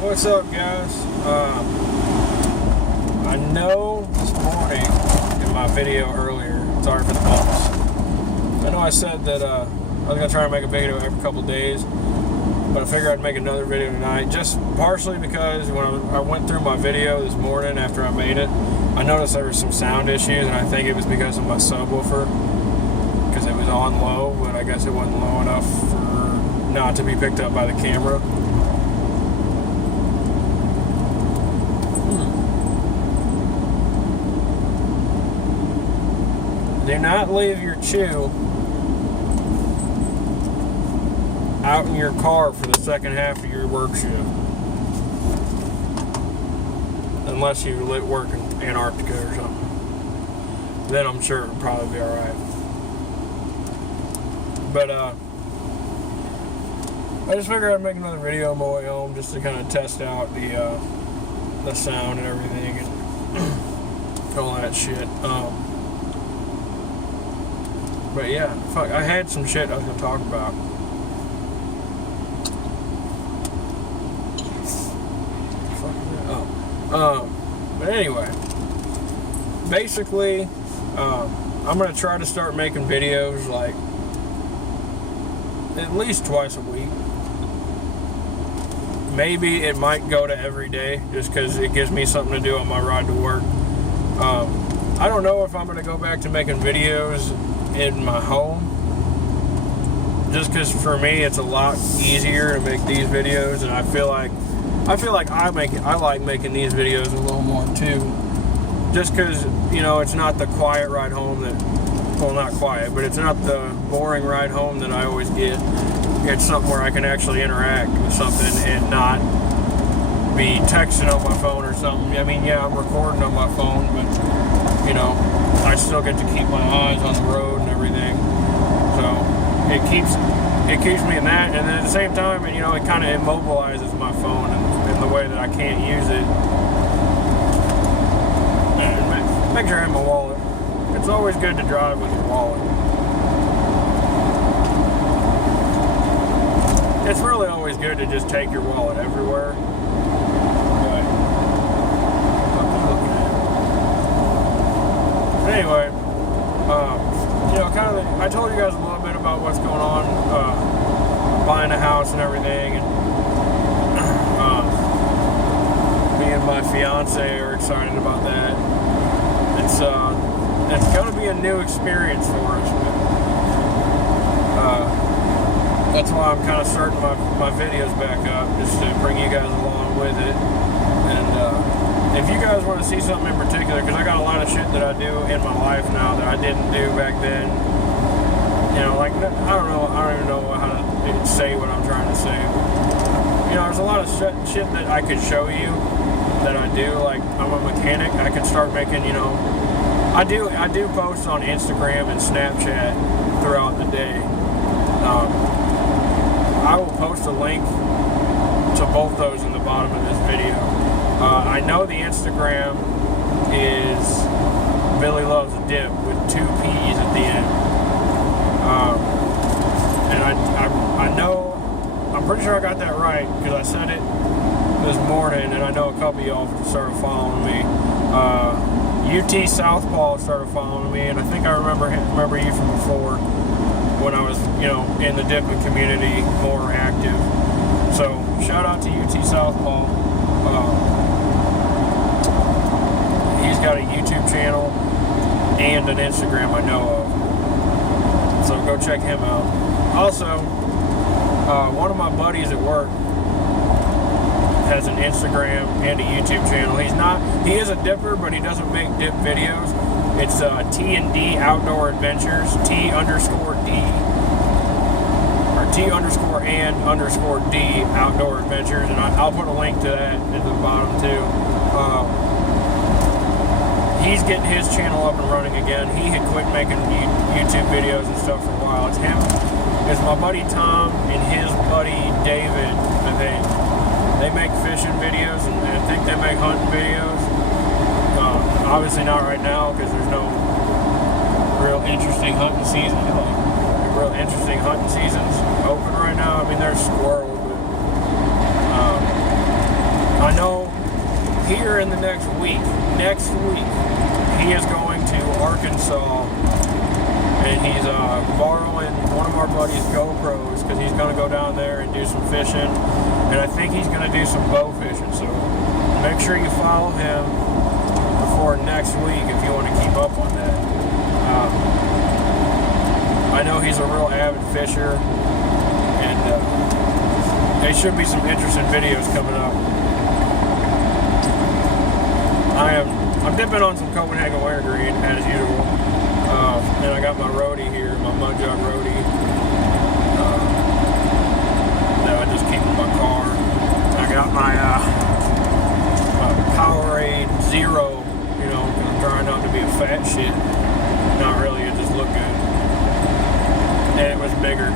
What's up, guys? I know this morning in my video earlier, sorry for the bumps. I know I said that I was going to try to make a video every couple days, but I figured I'd make another video tonight, just partially because when I went through my video this morning after I made it, I noticed there were some sound issues, and I think it was because of my subwoofer, because it was on low, but I guess it wasn't low enough for not to be picked up by the camera. Do not leave your chew out in your car for the second half of your work shift. Unless you work in Antarctica or something. Then I'm sure it'll probably be alright. But, I just figured I'd make another video on my way home just to kind of test out the sound and everything and all that shit. But yeah, fuck, I had some shit I was gonna talk about. But anyway, basically, I'm gonna try to start making videos like at least twice a week. Maybe it might go to every day just because it gives me something to do on my ride to work. I don't know if I'm gonna go back to making videos in my home, just because for me it's a lot easier to make these videos, and I feel like I like making these videos a little more too, just because, you know, it's not the quiet ride home that, well, not quiet, but it's not the boring ride home that I always get. It's something where I can actually interact with something and not be texting on my phone or something. I mean, yeah, I'm recording on my phone, but, you know, I still get to keep my eyes on the road and everything. So it keeps me in that, and then at the same time, you know, it kind of immobilizes my phone in the way that I can't use it. And make sure I have my wallet. It's always good to drive with your wallet. It's really always good to just take your wallet everywhere. Anyway, you know, kind of, I told you guys a little bit about what's going on, buying a house and everything, and me and my fiance are excited about that. It's going to be a new experience for us. That's why I'm kind of starting my videos back up, just to bring you guys along with it. And if you guys want to see something in particular, because I got a lot of shit that I do in my life now that I didn't do back then. You know, like, I don't even know how to say what I'm trying to say. You know, there's a lot of shit that I could show you that I do. Like, I'm a mechanic. I can start making, you know, I do posts on Instagram and Snapchat throughout the day. I will post a link to both those in the bottom of this video. I know the Instagram is Billy Loves a Dip with 2 P's at the end. And I know, I'm pretty sure I got that right because I said it this morning, and I know a couple of y'all started following me. UT Southpaw started following me, and I think I remember you from before when I was, you know, in the dipping community more active. So shout out to UT Southpaw. He's got a YouTube channel and an Instagram I know of, so go check him out. Also, one of my buddies at work has an Instagram and a YouTube channel. He is a dipper, but he doesn't make dip videos. It's T&D Outdoor Adventures, T_D, or T_and_D Outdoor Adventures, and I'll put a link to that at the bottom too. He's getting his channel up and running again. He had quit making YouTube videos and stuff for a while. It's him, it's my buddy Tom and his buddy David, I think. They make fishing videos, and I think they make hunting videos. Obviously not right now because there's no real interesting hunting season. Real interesting hunting seasons open right now. I mean, there's squirrel, but here in the next week, he is going to Arkansas, and he's borrowing one of our buddies' GoPros because he's going to go down there and do some fishing, and I think he's going to do some bow fishing. So make sure you follow him before next week if you want to keep up on that. I know he's a real avid fisher, and there should be some interesting videos coming up. I'm dipping on some Copenhagen Wintergreen as usual, and I got my roadie here, my mud jug roadie that I just keep in my car. I got my Powerade Zero, you know, I'm trying not to be a fat shit. Not really, it just looked good. And it was bigger.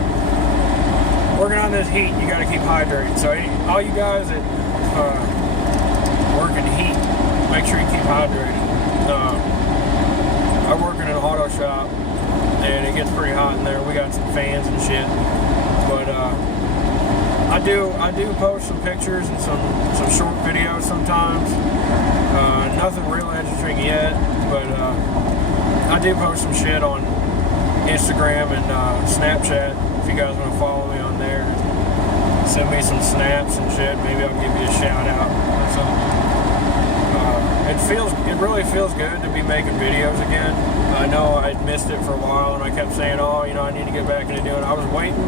Working on this heat, you gotta keep hydrated. So all you guys that work in heat, make sure you keep hydrated. I work in an auto shop, and it gets pretty hot in there. We got some fans and shit, but I do post some pictures and some short videos sometimes. Nothing real interesting yet, but I do post some shit on Instagram and Snapchat. If you guys want to follow me on there, send me some snaps and shit. Maybe I'll give you a shout out or something. It really feels good to be making videos again. I know I'd missed it for a while, and I kept saying, oh, you know, I need to get back into doing it. I was waiting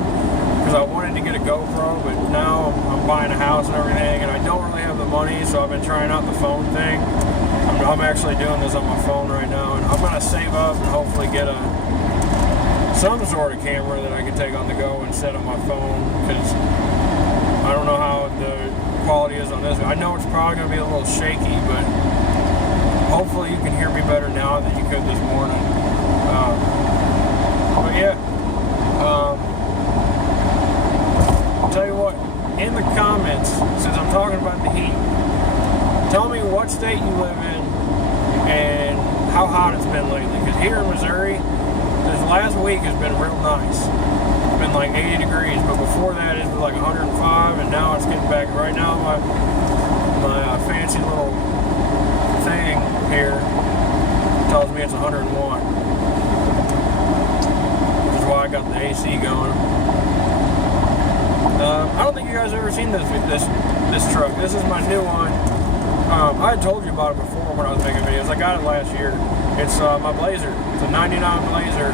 because I wanted to get a GoPro, but now I'm buying a house and everything, and I don't really have the money, so I've been trying out the phone thing. I'm actually doing this on my phone right now, and I'm gonna save up and hopefully get some sort of camera that I can take on the go and set on my phone, because I don't know how the quality is on this. I know it's probably going to be a little shaky, but hopefully you can hear me better now than you could this morning. But yeah, I'll tell you what, in the comments, since I'm talking about the heat, tell me what state you live in and how hot it's been lately, because here in Missouri, this last week has been real nice. It's been like 80 degrees, but before that it was like 105, and now it's getting back. Right now my fancy little thing here tells me it's 101, which is why I got the AC going. I don't think you guys have ever seen this truck. This is my new one. I had told you about it before when I was making videos. I got it last year. It's my Blazer. It's a 99 Blazer.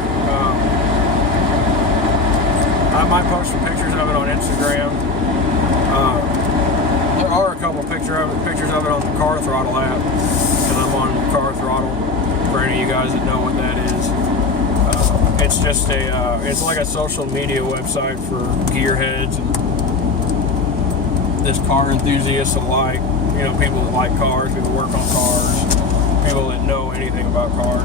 I might post some pictures of it on Instagram. There are a couple pictures of it on the Car Throttle app, and I'm on Car Throttle for any of you guys that know what that is. It's just it's like a social media website for gearheads and this car enthusiasts alike. You know, people that like cars, people that work on cars, people that know anything about cars.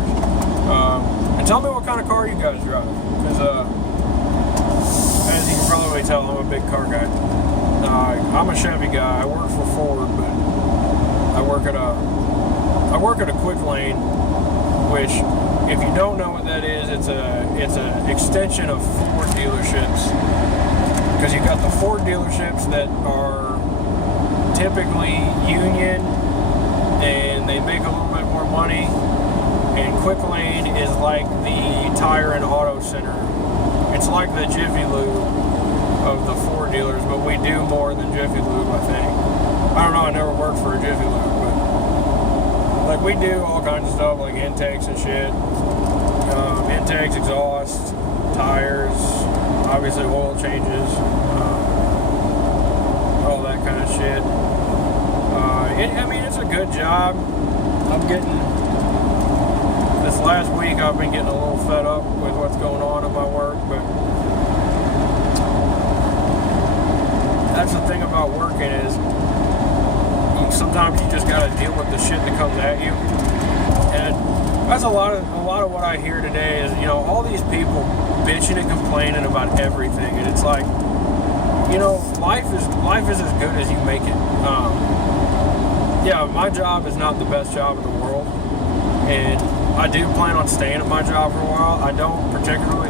And tell me what kind of car you guys drive, because as you can probably tell, I'm a big car guy. I'm a Chevy guy. I work for Ford, but I work at a Quick Lane, which, if you don't know what that is, it's an extension of Ford dealerships. Because you got the Ford dealerships that are typically union, and they make a little bit more money, and Quick Lane is like the tire and auto center. It's like the Jiffy Lube of the Ford dealers, but we do more than Jiffy Lube, I think. I don't know, I never worked for a Jiffy Lube, but like we do all kinds of stuff like intakes and shit. Intakes, exhaust, tires, obviously oil changes, all that kind of shit. I mean, it's a good job. This last week I've been getting a little fed up with what's going on in my work, but that's the thing about working is sometimes you just got to deal with the shit that comes at you. And that's a lot of what I hear today is, you know, all these people bitching and complaining about everything, and it's like, you know, life is as good as you make it. Yeah, my job is not the best job in the world, and I do plan on staying at my job for a while. I don't particularly.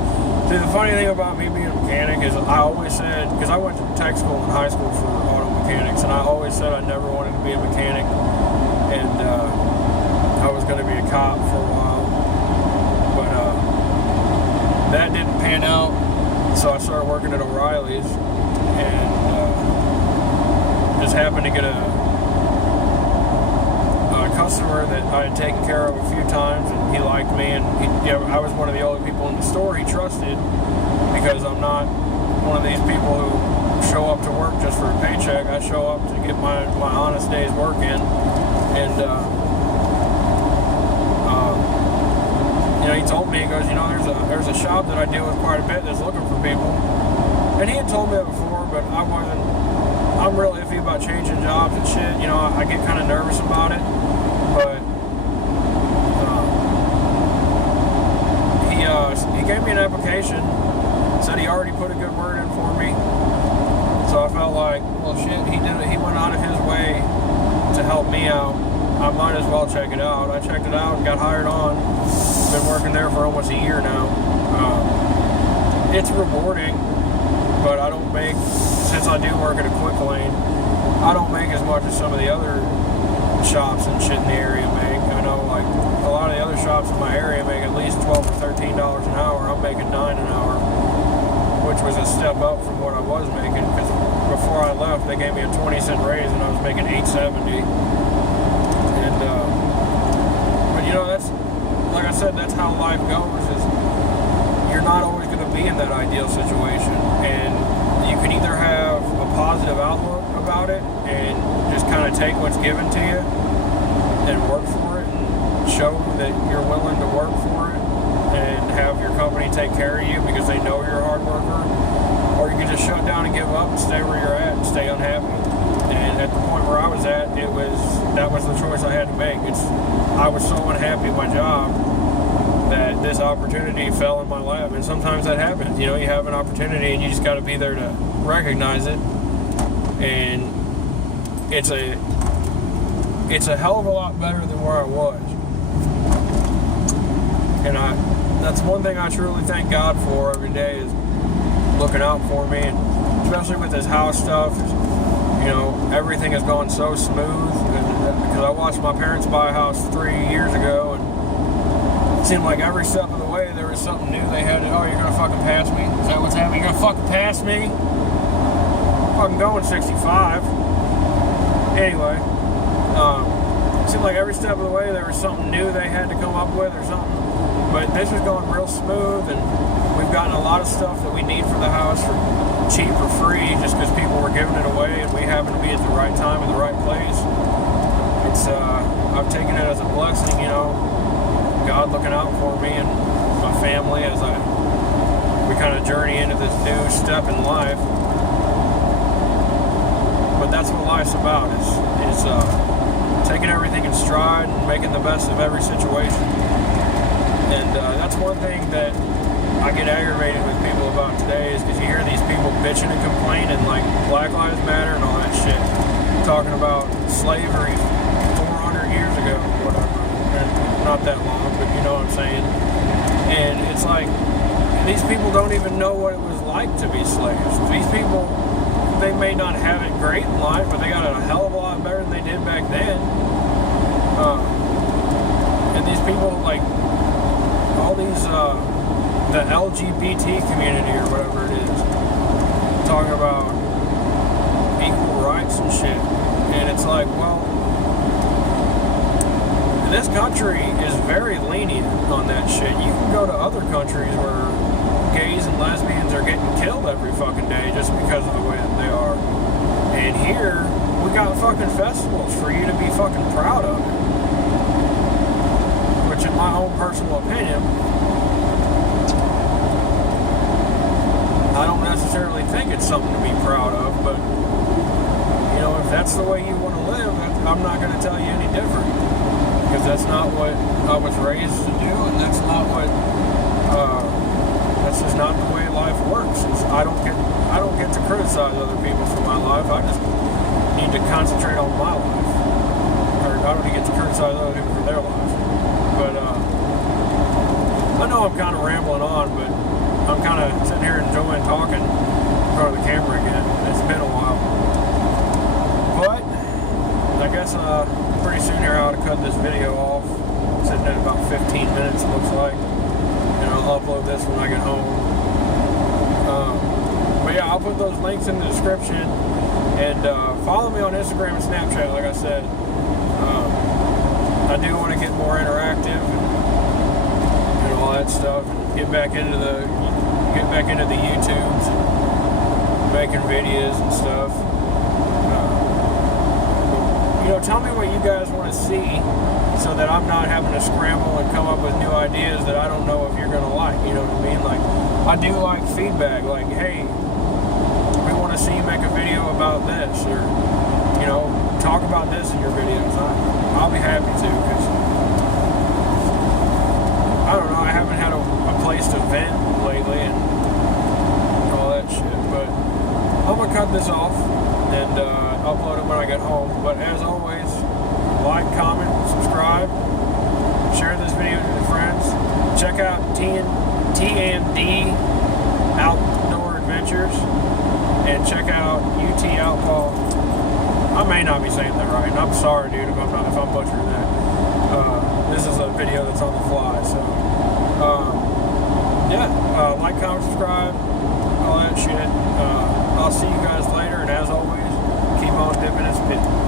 See, the funny thing about me being a mechanic is I always said, because I went to tech school in high school for auto mechanics, and I always said I never wanted to be a mechanic. I was going to be a cop for a while, but that didn't pan out. So I started working at O'Reilly's, and just happened to get a customer that I had taken care of a few times, and he liked me, and I was one of the only people in the store he trusted, because I'm not one of these people who show up to work just for a paycheck. I show up to get my honest day's work in, and he told me, he goes, there's a shop that I deal with quite a bit that's looking for people, and he had told me that before, but I'm real iffy about changing jobs and shit. I get kind of nervous about it, but he gave me an application, said he already put a good word in for me, so I felt like, well, shit, he went out of his way to help me out. I might as well check it out. I checked it out and got hired on. Been working there for almost a year now. It's rewarding, but I don't make, since I do work at a Quick Lane, I don't make as much as some of the other shops and shit in the area make. I know, like, a lot of the other shops in my area make at least $12 or $13 an hour. I'm making $9 an hour, which was a step up from what I was making, because before I left, they gave me a 20-cent raise, and I was making $8.70. And, but that's, like I said, that's how life goes, is you're not always going to be in that ideal situation, and you can either have a positive outlook about it and just kind of take what's given to you and work for it and show that you're willing to work for it and have your company take care of you because they know you're a hard worker, or you can just shut down and give up and stay where you're at and stay unhappy. And at the point where I was at, that was the choice I had to make. I was so unhappy with my job that this opportunity fell in my lap, and sometimes that happens. You have an opportunity and you just got to be there to recognize it. And it's a hell of a lot better than where I was. And that's one thing I truly thank God for every day, is looking out for me, and especially with this house stuff. Everything has gone so smooth, because I watched my parents buy a house 3 years ago, and it seemed like every step of the way there was something new they had to, oh, you're gonna fucking pass me? Is that what's happening? You're gonna fucking pass me? I'm fucking going 65. Anyway, it seemed like every step of the way there was something new they had to come up with or something, but this was going real smooth, and we've gotten a lot of stuff that we need for the house for cheap or free, just because people were giving it away, and we happen to be at the right time in the right place. I've taken it as a blessing, God looking out for me and my family as we kind of journey into this new step in life. But that's what life's about, is taking everything in stride and making the best of every situation. And that's one thing that I get aggravated with people about today, is because you hear these people bitching and complaining, like Black Lives Matter and all that shit, talking about slavery 400 years ago, whatever, and not that long, but you know what I'm saying. And it's like, these people don't even know what it was like to be slaves. These people, they may not have it great in life, but they got it a hell of a lot better than they did back then. And these people, like, all these, the LGBT community or whatever it is, talking about equal rights and shit. And it's like, well, this country is very lenient on that shit. You can go to other countries where gays and lesbians are getting killed every fucking day just because of the way that they are. And here, we got fucking festivals for you to be fucking proud of it. Which, in my own personal opinion, I don't necessarily think it's something to be proud of, but, if that's the way you want to live, I'm not going to tell you any different. Because that's not what I was raised to do, and that's not what, that's just not the way life works. I don't get to criticize other people for my life. I just need to concentrate on my life. Or I don't get to criticize other people for their lives. But, I know I'm kind of rambling on, but I'm kind of sitting here enjoying talking in front of the camera again. It's been a while. But I guess pretty soon here I ought to cut this video off. sitting at about 15 minutes, it looks like. And I'll upload this when I get home. But yeah, I'll put those links in the description. And follow me on Instagram and Snapchat, like I said. I do want to get more interactive and all that stuff. And get back into the YouTubes and making videos and stuff. Tell me what you guys want to see so that I'm not having to scramble and come up with new ideas that I don't know if you're going to like. You know what I mean? Like, I do like feedback. Like, hey, we want to see you make a video about this, or, talk about this in your videos. I'll be happy to, because, I don't know, I haven't had a place to vent lately and all that shit. But I'm going to cut this off and upload it when I get home. But as always, like, comment, subscribe, share this video with your friends. Check out TND Outdoor Adventures, and check out UT Outlaw. I may not be saying that right, and I'm sorry, dude, if I'm butchering that. This is a video that's on the fly, so like, comment, subscribe, all that shit. I'll see you guys later, and as always, keep on dipping and spitting.